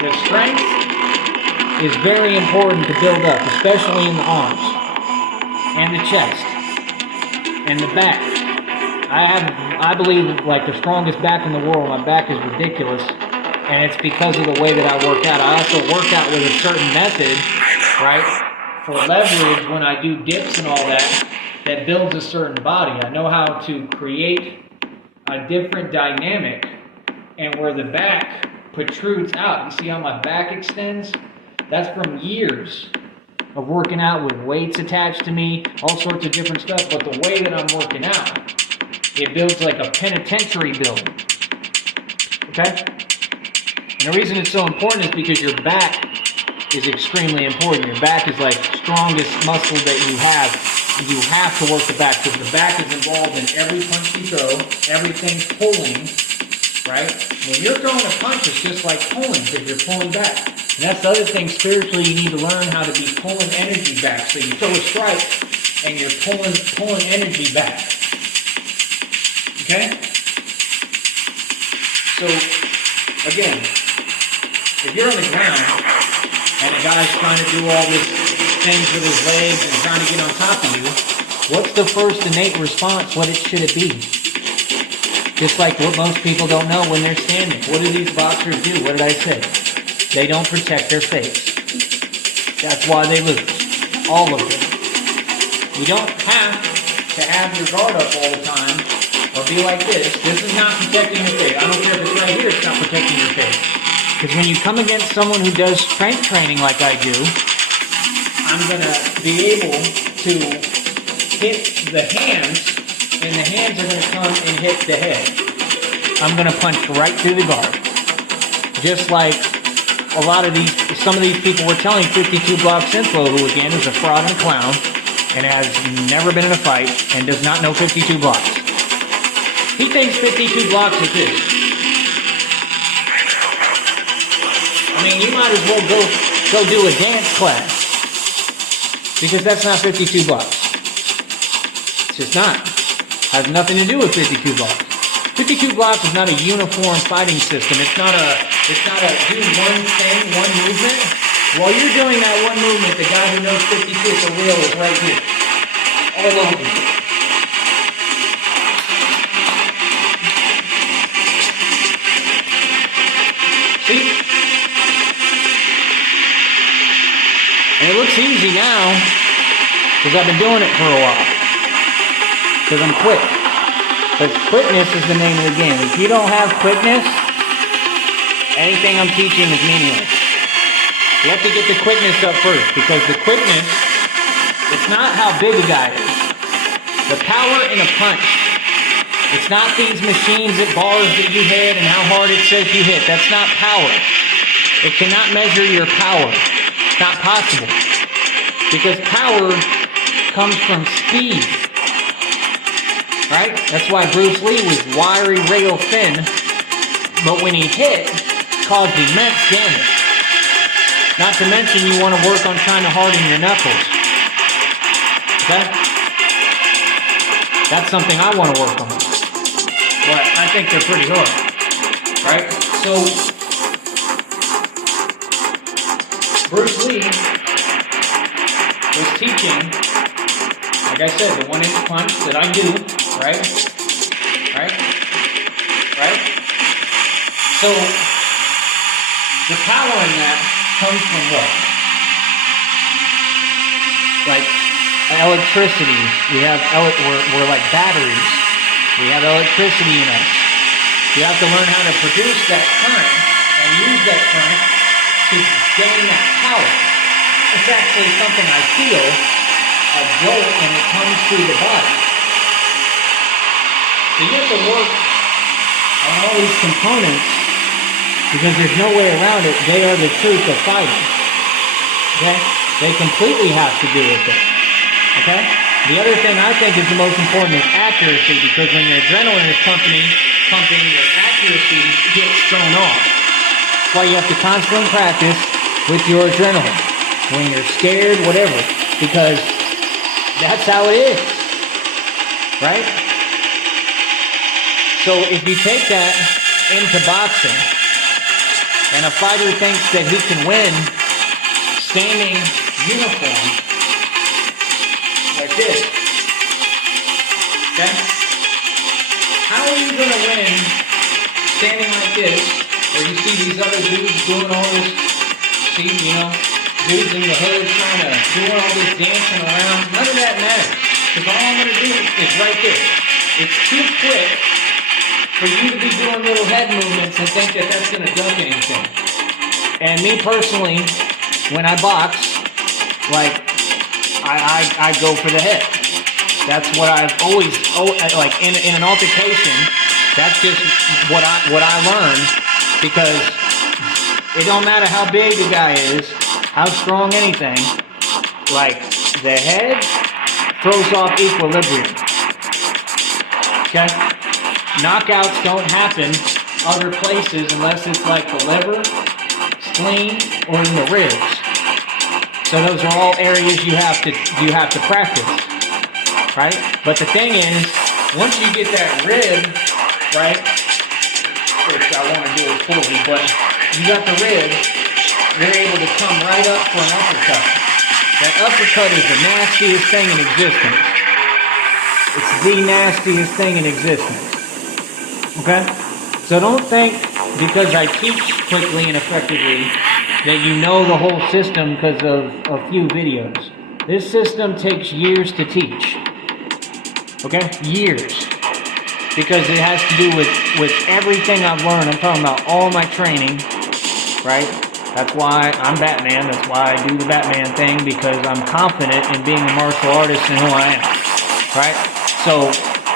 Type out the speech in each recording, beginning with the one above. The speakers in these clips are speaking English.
the strength is very important to build up, especially in the arms and the chest and the back. I believe, like, the strongest back in the world. My back is ridiculous, and it's because of the way that I work out. I also work out with a certain method, right, for leverage when I do dips and all that, that builds a certain body. I know how to create a different dynamic, and where the back protrudes out. You see how my back extends? That's from years of working out with weights attached to me, all sorts of different stuff. But the way that I'm working out, it builds like a penitentiary building. Okay? And the reason it's so important is because your back is extremely important. Your back is like the strongest muscle that you have. You have to work the back because the back is involved in every punch you throw. Everything's pulling, right? When you're throwing a punch, it's just like pulling because you're pulling back. And that's the other thing spiritually, you need to learn how to be pulling energy back. So you throw a strike and you're pulling energy back. Okay? So, again, if you're on the ground and a guy's trying to do all these things with his legs and trying to get on top of you, what's the first innate response? What should it be? Just like what most people don't know when they're standing. What do these boxers do? What did I say? They don't protect their face. That's why they lose. All of them. You don't have to have your guard up all the time or be like this. This is not protecting your face. I don't care if it's right here, it's not protecting your face. Because when you come against someone who does strength training like I do, I'm going to be able to hit the hands, and the hands are going to come and hit the head. I'm going to punch right through the guard. Just like some of these people were telling 52 Block Synthlo, who again is a fraud and a clown, and has never been in a fight, and does not know 52 blocks. He thinks 52 blocks is this. I mean, you might as well go do a dance class. Because that's not 52 blocks. It's just not. Has nothing to do with 52 blocks. 52 blocks is not a uniform fighting system. It's not a do one thing, one movement. While you're doing that one movement, the guy who knows 52 for real is right here. All over you. See? And it looks easy now, because I've been doing it for a while. Because I'm quick. But quickness is the name of the game. If you don't have quickness, anything I'm teaching is meaningless. You have to get the quickness up first, because the quickness, it's not how big a guy is. The power in a punch. It's not these machines at bars that you hit and how hard it says you hit. That's not power. It cannot measure your power. It's not possible. Because power comes from speed. Right? That's why Bruce Lee was wiry, rail thin, but when he hit, caused immense damage. Not to mention you want to work on trying to harden your knuckles. Okay? That's something I want to work on. But I think they're pretty hard. Right? So, Bruce Lee was teaching, like I said, the 1-inch punch that I do, right? So, the power in that comes from what? Like electricity. We're like batteries. We have electricity in us. You have to learn how to produce that current and use that current to gain that power. It's actually something I feel, a jolt, and it comes through the body. So you have to work on all these components because there's no way around it. They are the truth of fighting. Okay? They completely have to do with it. Okay? The other thing I think is the most important is accuracy, because when your adrenaline is pumping, your accuracy gets thrown off. That's why you have to constantly practice with your adrenaline. When you're scared, whatever. Because that's how it is. Right? So if you take that into boxing, And a fighter thinks that he can win standing uniform like this. Okay? How are you going to win standing like this, where you see these other dudes doing all this, see, you know, dudes in the hood trying to do all this dancing around? None of that matters. Because all I'm going to do is right there. It's too quick for you to be doing little head movements and think that that's going to dunk anything. And me personally, when I box, like, I go for the head. That's what I've always, like, in an altercation, that's just what I learned, because it don't matter how big the guy is, how strong anything, like, the head throws off equilibrium. Okay? Knockouts don't happen other places unless it's like the liver, spleen, or in the ribs. So those are all areas you have to practice, right? But the thing is, once you get that rib, right, which I want to do it fully, but you got the rib, you're able to come right up for an uppercut. That uppercut is the nastiest thing in existence. It's the nastiest thing in existence. Okay? So don't think because I teach quickly and effectively that you know the whole system because of a few videos. This system takes years to teach. Okay? Years. Because it has to do with everything I've learned. I'm talking about all my training, right? That's why I'm Batman. That's why I do the Batman thing, because I'm confident in being a martial artist and who I am, right? So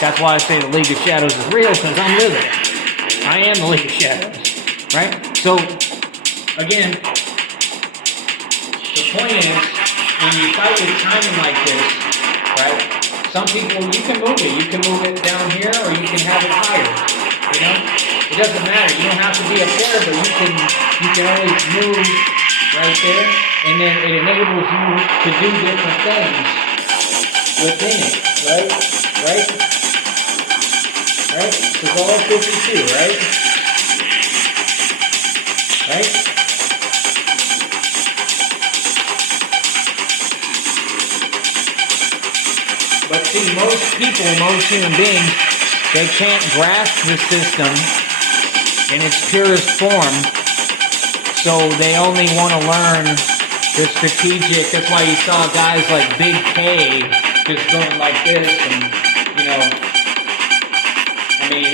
that's why I say the League of Shadows is real, because I'm living it. I am the League of Shadows, right? So, again, the point is, when you fight with timing like this, right, some people, you can move it. You can move it down here, or you can have it higher, you know? It doesn't matter. You don't have to be up there, but you can always move right there, and then it enables you to do different things within it, right? Right? Right? It's all 52, right? Right? But see, most people, most human beings, they can't grasp the system in its purest form, so they only want to learn the strategic. That's why you saw guys like Big K just going like this, and, you know, I mean,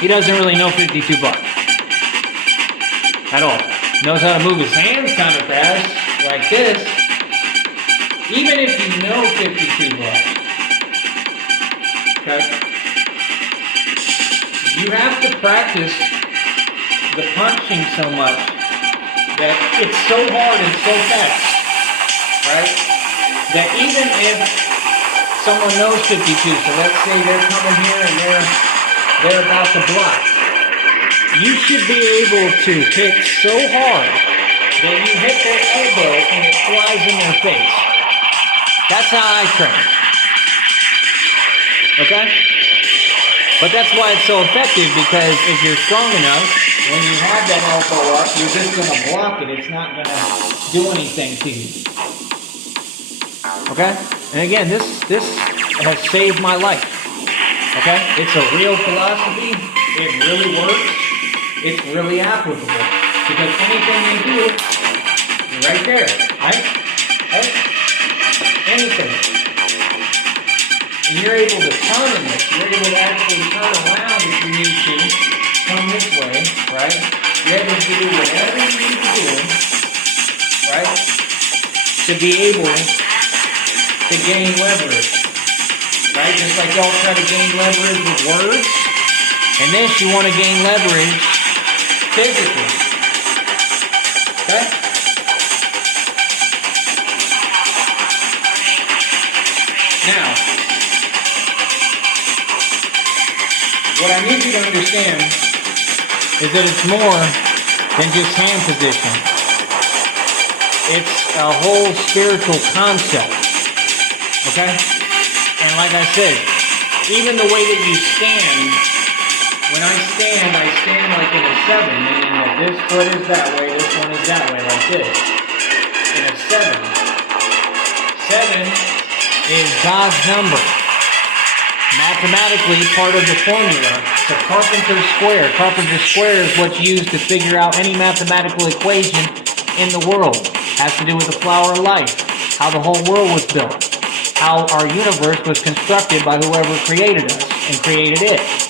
he doesn't really know 52 bucks at all. Knows how to move his hands kind of fast, like this. Even if you know 52 bucks, okay, you have to practice the punching so much that it's so hard and so fast, right? That even if someone knows 52, so let's say they're coming here and they're about to block, you should be able to hit so hard that you hit their elbow and it flies in their face. That's how I train. Okay? But that's why it's so effective, because if you're strong enough, when you have that elbow up, you're just going to block it. It's not going to do anything to you. Okay? And again, this has saved my life. Okay? It's a real philosophy. It really works. It's really applicable. Because anything you do, you're right there. Right? Right? Anything. And you're able to turn in this. You're able to actually turn around if you need to. Come this way, right? You're able to do whatever you need to do, right? To be able to gain leverage. Right? Just like y'all try to gain leverage with words. And this, you want to gain leverage physically. Okay? Now, what I need you to understand is that it's more than just hand position. It's a whole spiritual concept. Okay? And like I said, even the way that you stand when I stand like in a 7, meaning that this foot is that way, this one is that way, like this. In a 7. 7 is God's number. Mathematically, part of the formula, it's a Carpenter's square. Carpenter's square is what's used to figure out any mathematical equation in the world. It has to do with the flower of life, how the whole world was built, how our universe was constructed by whoever created us and created it.